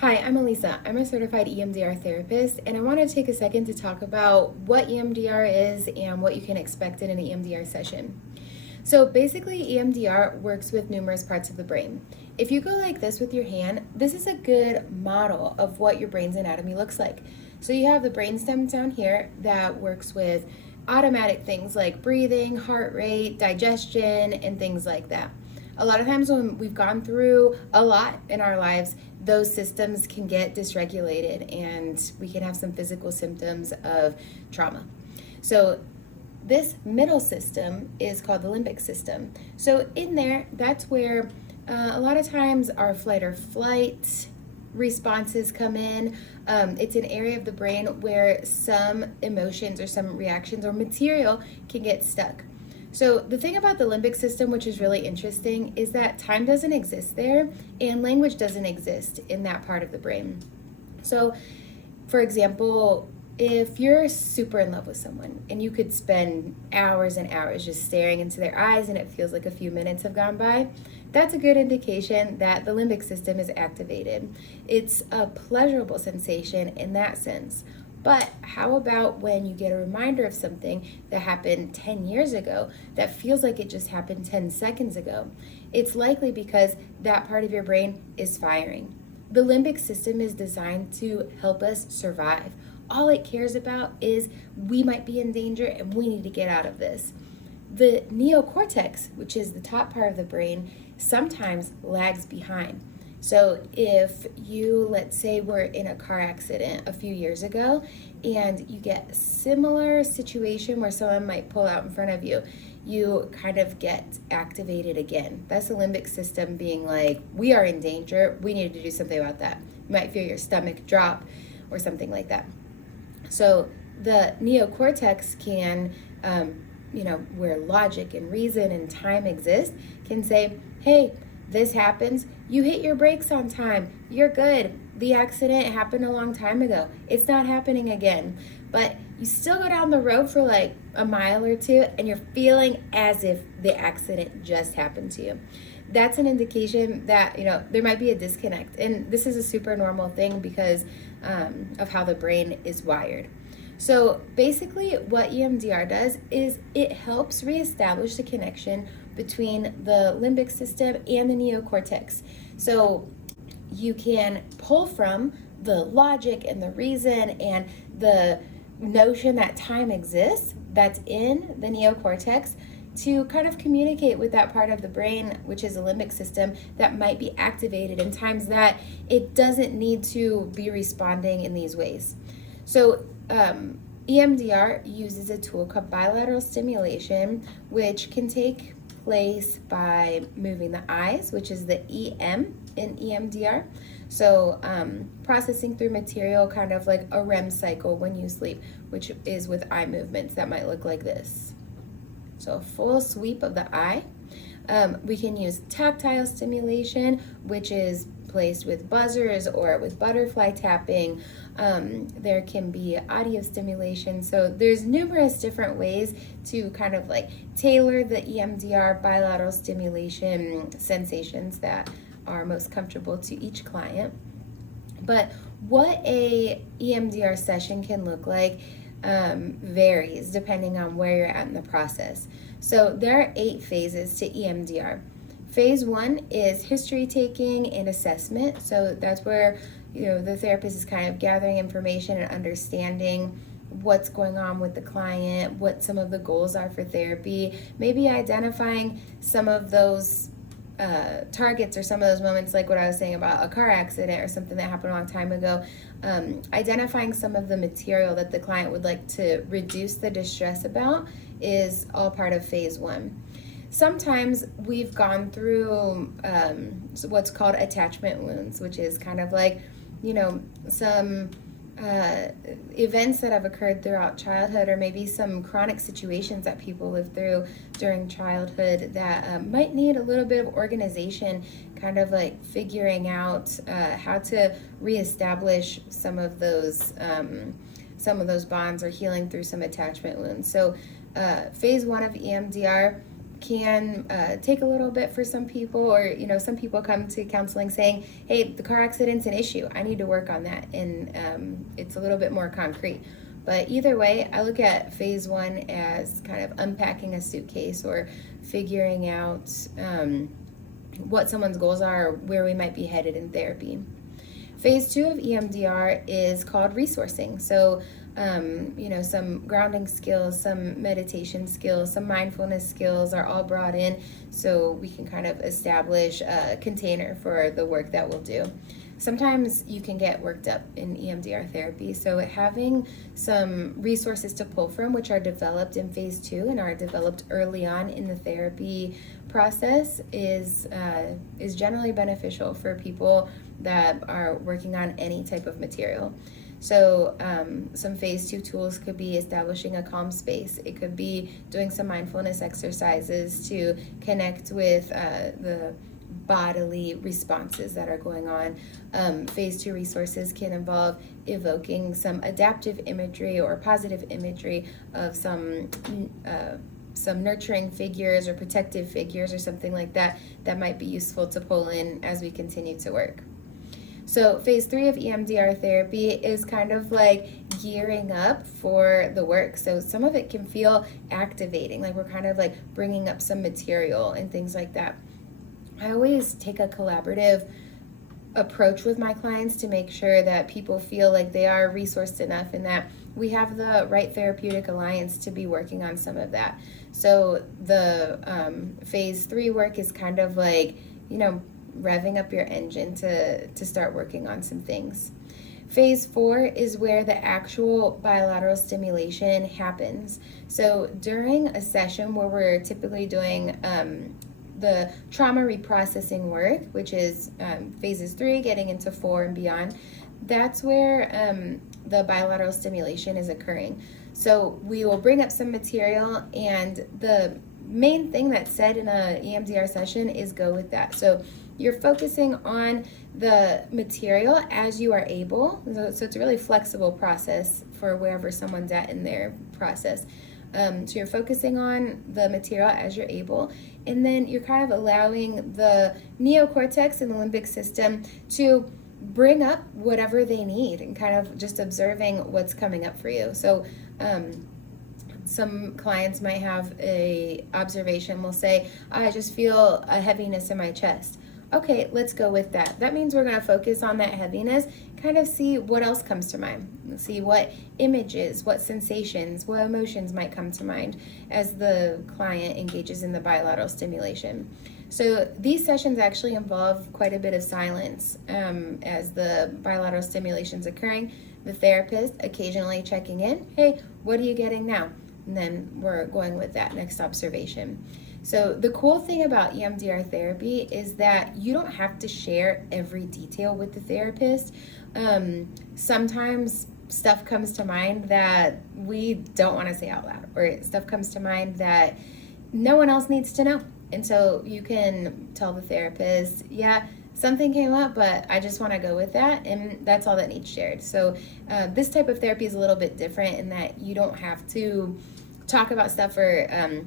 Hi, I'm Elisa. I'm a certified EMDR therapist, and I want to take a second to talk about what EMDR is and what you can expect in an EMDR session. So basically, EMDR works with numerous parts of the brain. If you go like this with your hand, this is a good model of what your brain's anatomy looks like. So you have the brainstem down here that works with automatic things like breathing, heart rate, digestion, and things like that. A lot of times when we've gone through a lot in our lives, those systems can get dysregulated and we can have some physical symptoms of trauma. So this middle system is called the limbic system. So in there, that's where a lot of times our flight or flight responses come in. It's an area of the brain where some emotions or some reactions or material can get stuck. So the thing about the limbic system, which is really interesting, is that time doesn't exist there and language doesn't exist in that part of the brain. So, for example, if you're super in love with someone and you could spend hours and hours just staring into their eyes and it feels like a few minutes have gone by, that's a good indication that the limbic system is activated. It's a pleasurable sensation in that sense. But how about when you get a reminder of something that happened 10 years ago that feels like it just happened 10 seconds ago? It's likely because that part of your brain is firing. The limbic system is designed to help us survive. All it cares about is we might be in danger and we need to get out of this. The neocortex, which is the top part of the brain, sometimes lags behind. So if you, let's say, were in a car accident a few years ago and you get a similar situation where someone might pull out in front of you, you kind of get activated again. That's the limbic system being like, we are in danger, we need to do something about that. You might feel your stomach drop or something like that. So the neocortex can, where logic and reason and time exist, can say, hey, this happens, you hit your brakes on time, you're good. The accident happened a long time ago. It's not happening again. But you still go down the road for like a mile or two and you're feeling as if the accident just happened to you. That's an indication that, there might be a disconnect. And this is a super normal thing because of how the brain is wired. So basically what EMDR does is it helps reestablish the connection between the limbic system and the neocortex. So you can pull from the logic and the reason and the notion that time exists that's in the neocortex to kind of communicate with that part of the brain, which is the limbic system, that might be activated in times that it doesn't need to be responding in these ways. So EMDR uses a tool called bilateral stimulation, which can take place by moving the eyes, which is the EM in EMDR. So processing through material, kind of like a REM cycle when you sleep, which is with eye movements that might look like this. So a full sweep of the eye. We can use tactile stimulation, which is placed with buzzers or with butterfly tapping. There can be audio stimulation. So there's numerous different ways to kind of like tailor the EMDR bilateral stimulation sensations that are most comfortable to each client. But what a EMDR session can look like varies depending on where you're at in the process. So there are 8 phases to EMDR. Phase 1 is history taking and assessment. So that's where the therapist is kind of gathering information and understanding what's going on with the client, what some of the goals are for therapy, maybe identifying some of those targets or some of those moments, like what I was saying about a car accident or something that happened a long time ago, identifying some of the material that the client would like to reduce the distress about is all part of phase 1. Sometimes we've gone through what's called attachment wounds, which is kind of like, some events that have occurred throughout childhood, or maybe some chronic situations that people live through during childhood that might need a little bit of organization, kind of like figuring out how to reestablish some of those bonds or healing through some attachment wounds. So phase 1 of EMDR can take a little bit for some people, or some people come to counseling saying, hey, the car accident's an issue, I need to work on that, and it's a little bit more concrete. But either way, I look at phase 1 as kind of unpacking a suitcase or figuring out what someone's goals are, or where we might be headed in therapy. Phase 2 of EMDR is called resourcing. So some grounding skills, some meditation skills, some mindfulness skills are all brought in, so we can kind of establish a container for the work that we'll do. Sometimes you can get worked up in EMDR therapy, so having some resources to pull from, which are developed in phase 2 and are developed early on in the therapy process, is generally beneficial for people that are working on any type of material. So some phase 2 tools could be establishing a calm space. It could be doing some mindfulness exercises to connect with the bodily responses that are going on. Phase 2 resources can involve evoking some adaptive imagery or positive imagery of some nurturing figures or protective figures or something like that might be useful to pull in as we continue to work. So phase 3 of EMDR therapy is kind of like gearing up for the work. So some of it can feel activating, like we're kind of like bringing up some material and things like that. I always take a collaborative approach with my clients to make sure that people feel like they are resourced enough and that we have the right therapeutic alliance to be working on some of that. So the phase 3 work is kind of like, revving up your engine to start working on some things. Phase 4 is where the actual bilateral stimulation happens. So during a session where we're typically doing the trauma reprocessing work, which is phases 3, getting into 4 and beyond, that's where the bilateral stimulation is occurring. So we will bring up some material, and the main thing that's said in a EMDR session is go with that. So you're focusing on the material as you are able. So it's a really flexible process for wherever someone's at in their process. So you're focusing on the material as you're able, and then you're kind of allowing the neocortex and the limbic system to bring up whatever they need, and kind of just observing what's coming up for you. So some clients might have a observation, will say, I just feel a heaviness in my chest. Okay, let's go with that. That means we're going to focus on that heaviness, kind of see what else comes to mind, see what images, what sensations, what emotions might come to mind as the client engages in the bilateral stimulation. So these sessions actually involve quite a bit of silence as the bilateral stimulation is occurring. The therapist occasionally checking in, hey, what are you getting now? And then we're going with that next observation. So the cool thing about EMDR therapy is that you don't have to share every detail with the therapist. Sometimes stuff comes to mind that we don't want to say out loud, or stuff comes to mind that no one else needs to know. And so you can tell the therapist, yeah, something came up, but I just want to go with that, and that's all that needs shared. So this type of therapy is a little bit different in that you don't have to talk about stuff or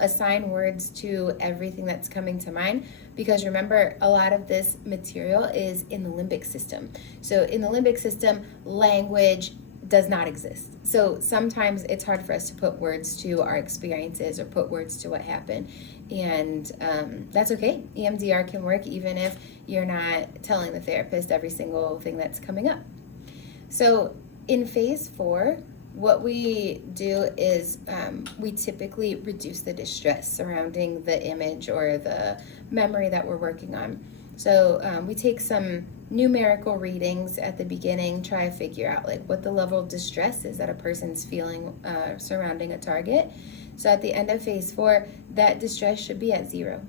assign words to everything that's coming to mind, because remember, a lot of this material is in the limbic system. So in the limbic system, language does not exist. So sometimes it's hard for us to put words to our experiences or put words to what happened. And that's okay. EMDR can work even if you're not telling the therapist every single thing that's coming up. So in phase 4, what we do is we typically reduce the distress surrounding the image or the memory that we're working on. So we take some numerical readings at the beginning, try to figure out like what the level of distress is that a person's feeling surrounding a target. So at the end of phase 4, that distress should be at 0.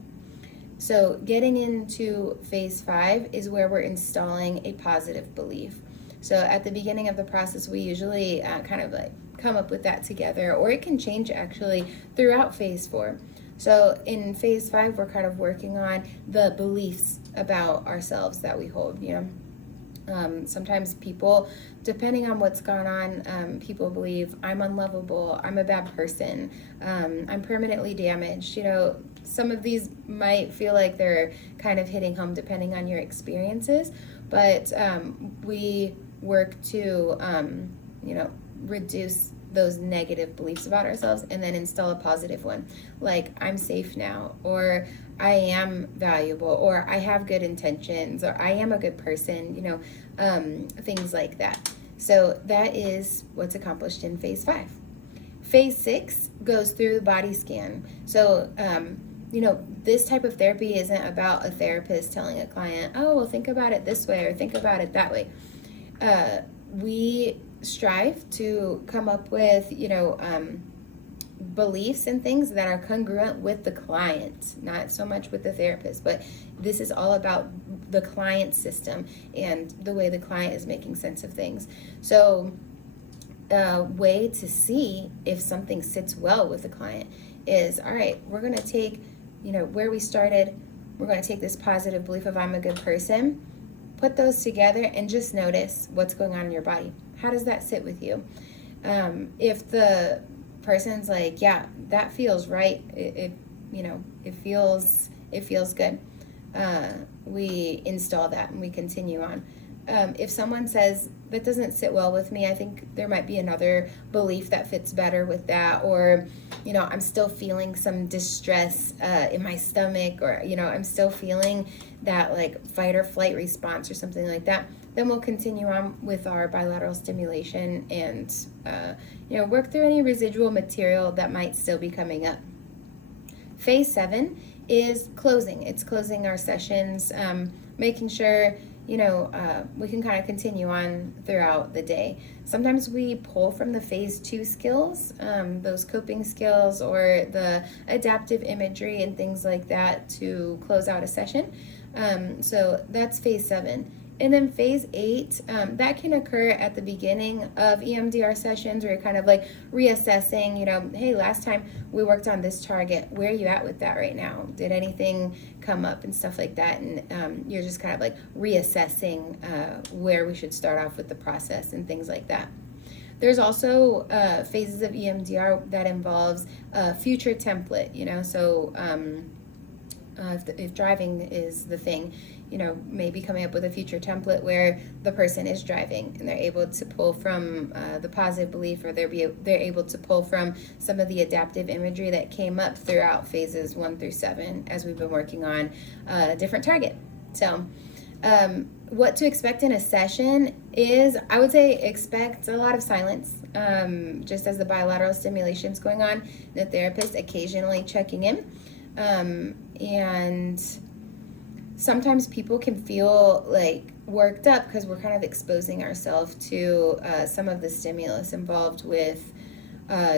So getting into phase 5 is where we're installing a positive belief. So at the beginning of the process, we usually kind of like come up with that together, or it can change actually throughout phase 4. So in phase 5, we're kind of working on the beliefs about ourselves that we hold, Sometimes people, depending on what's gone on, people believe I'm unlovable, I'm a bad person, I'm permanently damaged. Some of these might feel like they're kind of hitting home depending on your experiences, but we work to, reduce those negative beliefs about ourselves and then install a positive one, like I'm safe now, or I am valuable, or I have good intentions, or I am a good person, things like that. So that is what's accomplished in phase 5. Phase 6 goes through the body scan. So this type of therapy isn't about a therapist telling a client, oh, well, think about it this way or think about it that way. We strive to come up with, beliefs and things that are congruent with the client, not so much with the therapist, but this is all about the client system and the way the client is making sense of things. So a way to see if something sits well with the client is, all right, we're going to take, where we started, we're going to take this positive belief of I'm a good person, put those together and just notice what's going on in your body. How does that sit with you? If the person's like, yeah, that feels right, it feels good, we install that and we continue on. If someone says that doesn't sit well with me, I think there might be another belief that fits better with that, or I'm still feeling some distress in my stomach, or I'm still feeling that like fight or flight response or something like that, then we'll continue on with our bilateral stimulation and work through any residual material that might still be coming up. Phase 7 is closing. It's closing our sessions, making sure we can kind of continue on throughout the day. Sometimes we pull from the phase 2 skills, those coping skills or the adaptive imagery and things like that to close out a session. So that's phase 7. And then phase 8, that can occur at the beginning of EMDR sessions where you're kind of like reassessing, hey, last time we worked on this target, where are you at with that right now? Did anything come up and stuff like that? And you're just kind of like reassessing where we should start off with the process and things like that. There's also phases of EMDR that involves a future template, so if driving is the thing, maybe coming up with a future template where the person is driving and they're able to pull from the positive belief, or they're able to pull from some of the adaptive imagery that came up throughout phases 1 through 7 as we've been working on a different target. So what to expect in a session is, I would say, expect a lot of silence, just as the bilateral stimulation is going on, the therapist occasionally checking in. And sometimes people can feel like worked up because we're kind of exposing ourselves to some of the stimulus involved with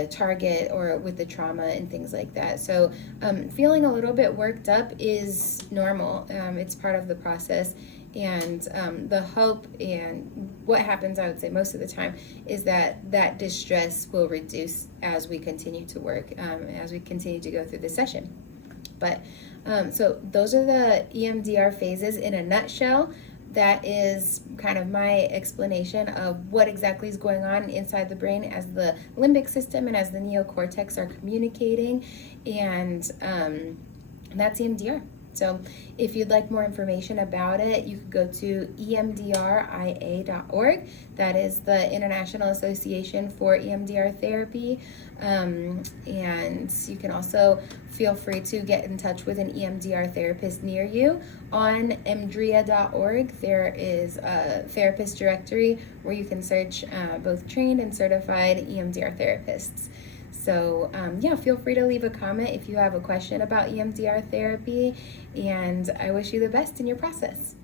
target or with the trauma and things like that. So feeling a little bit worked up is normal. It's part of the process. And the hope and what happens, I would say most of the time, is that distress will reduce as we continue to work, as we continue to go through the session. But so those are the EMDR phases in a nutshell. That is kind of my explanation of what exactly is going on inside the brain as the limbic system and as the neocortex are communicating. And that's EMDR. So if you'd like more information about it, you could go to emdria.org. That is the International Association for EMDR Therapy. And you can also feel free to get in touch with an EMDR therapist near you. On emdria.org, there is a therapist directory where you can search both trained and certified EMDR therapists. So feel free to leave a comment if you have a question about EMDR therapy, and I wish you the best in your process.